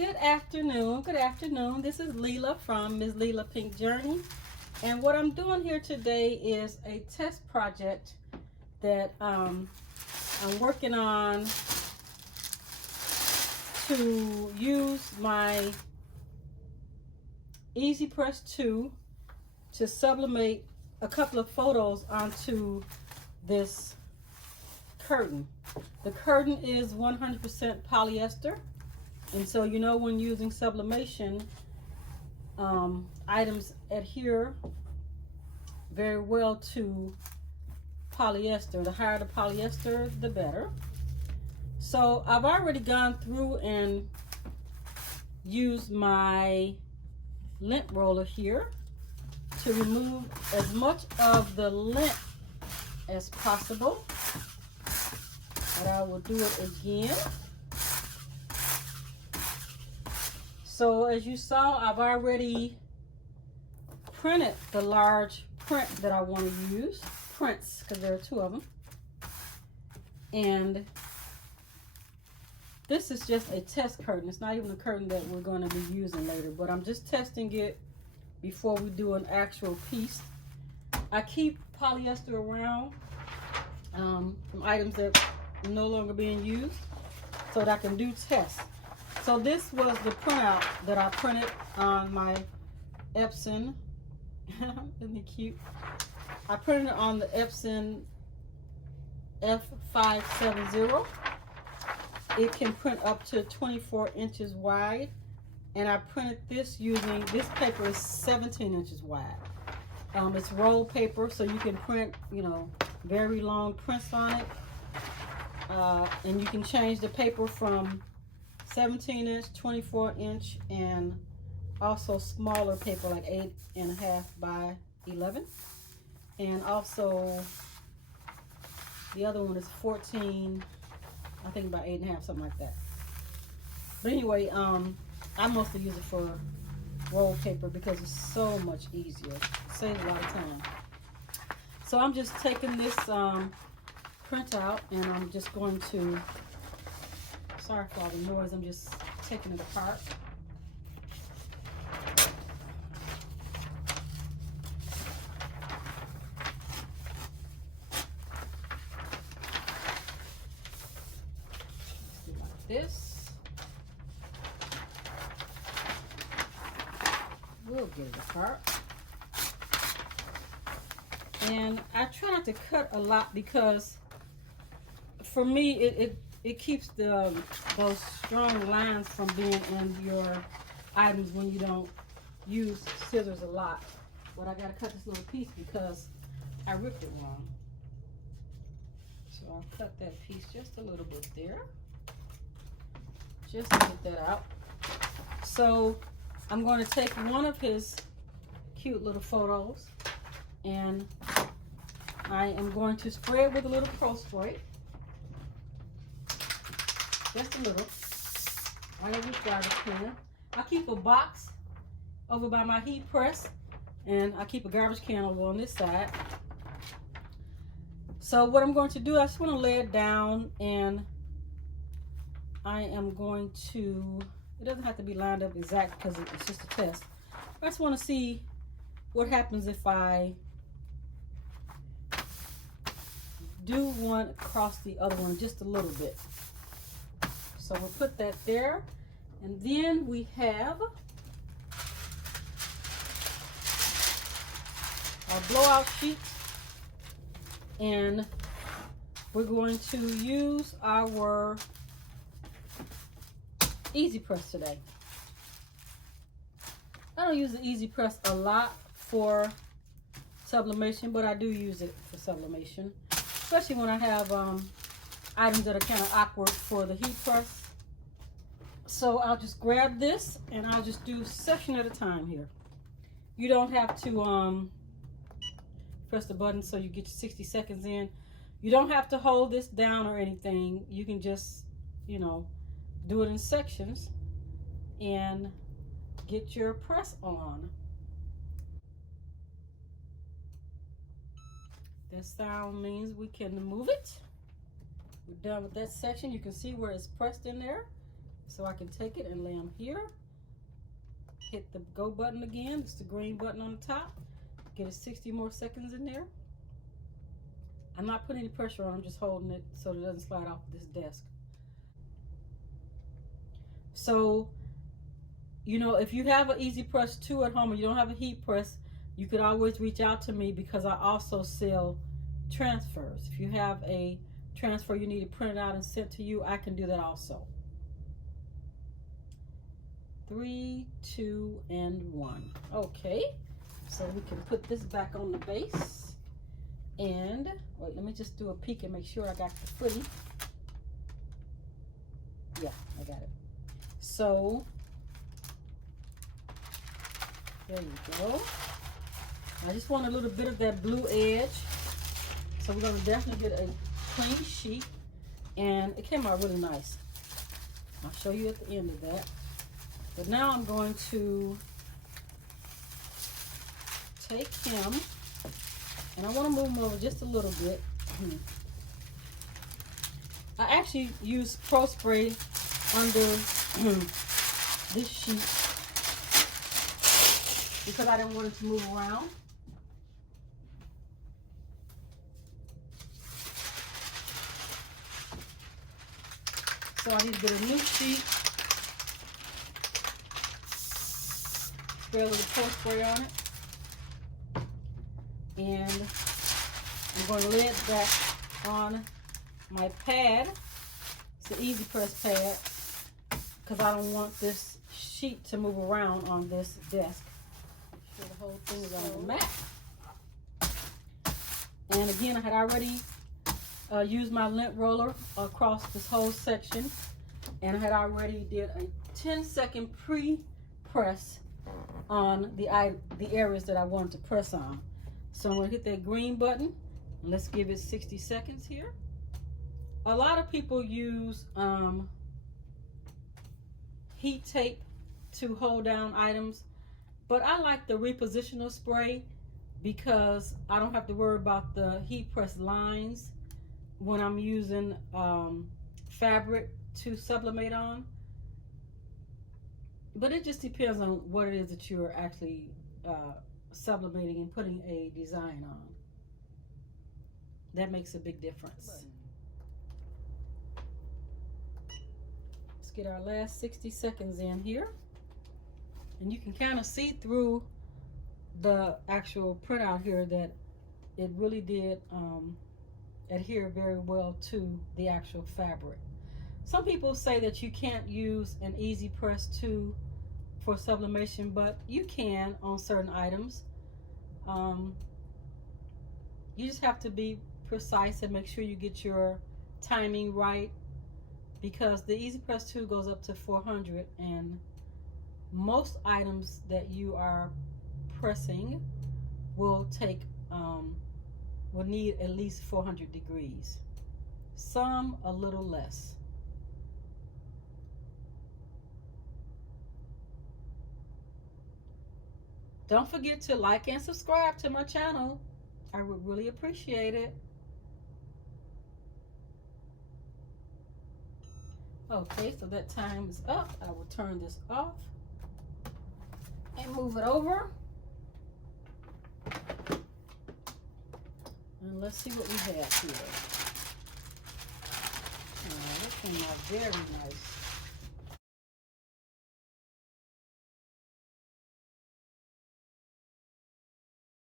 Good afternoon. Good afternoon. This is Lela from Ms. Lela Pink Journey. And what I'm doing here today is a test project that I'm working on to use my EasyPress 2 to sublimate a couple of photos onto this curtain. The curtain is 100% polyester, and so you know when using sublimation, items adhere very well to polyester. The higher the polyester, the better. So I've already gone through and used my lint roller here to remove as much of the lint as possible. But I will do it again. So as you saw, I've already printed the large print that I want to use. Prints, because there are two of them. And this is just a test curtain. It's not even a curtain that we're going to be using later, but I'm just testing it before we do an actual piece. I keep polyester around from items that are no longer being used so that I can do tests. So this was the printout that I printed on my Epson. Isn't it cute? I printed it on the Epson F-570. It can print up to 24 inches wide, and I printed this using, this paper is 17 inches wide. It's roll paper, so you can print, you know, very long prints on it. And you can change the paper from 17 inch, 24 inch, and also smaller paper like 8.5 by 11. And also the other one is 14, I think about 8.5, something like that. But anyway, I mostly use it for roll paper because it's so much easier. It saves a lot of time. So I'm just taking this printout and I'm just going to, sorry for all the noise, I'm just taking it apart. Like this. We'll get it apart. And I try not to cut a lot because for me it keeps those strong lines from being in your items when you don't use scissors a lot. But I gotta cut this little piece because I ripped it wrong. So I'll cut that piece just a little bit there, just to get that out. So I'm going to take one of his cute little photos and I am going to spray it with a little Pro Spray. Just a little. I have this garbage can. I keep a box over by my heat press, and I keep a garbage can over on this side. So what I'm going to do, I just want to lay it down, and I am going to, it doesn't have to be lined up exact because it's just a test. I just want to see what happens if I do one across the other one just a little bit. So we'll put that there, and then we have our blowout sheet, and we're going to use our EasyPress today. I don't use the EasyPress a lot for sublimation, but I do use it for sublimation, especially when I have items that are kind of awkward for the heat press. So I'll just grab this and I'll just do a section at a time here. You don't have to press the button so you get your 60 seconds in. You don't have to hold this down or anything. You can just, you know, do it in sections and get your press on. That sound means we can move it. We're done with that section. You can see where it's pressed in there. So I can take it and lay them here. Hit the go button again. It's the green button on the top. Get it 60 more seconds in there. I'm not putting any pressure on, I'm just holding it so it doesn't slide off this desk. So, you know, if you have an EasyPress 2 at home and you don't have a heat press, you could always reach out to me because I also sell transfers. If you have a transfer you need to print out and sent to you, I can do that also. 3, 2, and 1. Okay, so we can put this back on the base. And wait, let me just do a peek and make sure I got the footing. Yeah, I got it. So there you go. I just want a little bit of that blue edge. So we're going to definitely get a clean sheet. And it came out really nice. I'll show you at the end of that. But now I'm going to take him, and I want to move him over just a little bit. I actually use Pro Spray under this sheet because I didn't want it to move around. So I need to get a new sheet. Spray a little Pro Spray on it. And I'm going to lay it back on my pad. It's an EasyPress pad because I don't want this sheet to move around on this desk. Sure the whole thing is on the mat. And again, I had already used my lint roller across this whole section, and I had already did a 10-second pre-press on the areas that I wanted to press on. So I'm going to hit that green button. And let's give it 60 seconds here. A lot of people use heat tape to hold down items, but I like the repositional spray because I don't have to worry about the heat press lines when I'm using fabric to sublimate on. But it just depends on what it is that you're actually sublimating and putting a design on. That makes a big difference. Let's get our last 60 seconds in here. And you can kind of see through the actual printout here that it really did adhere very well to the actual fabric. Some people say that you can't use an EasyPress 2 for sublimation, but you can on certain items. You just have to be precise and make sure you get your timing right, because the EasyPress 2 goes up to 400, and most items that you are pressing will take will need at least 400 degrees. Some a little less. Don't forget to like and subscribe to my channel. I would really appreciate it. Okay, so that time is up. I will turn this off and move it over. And let's see what we have here. Oh, that came out very nice.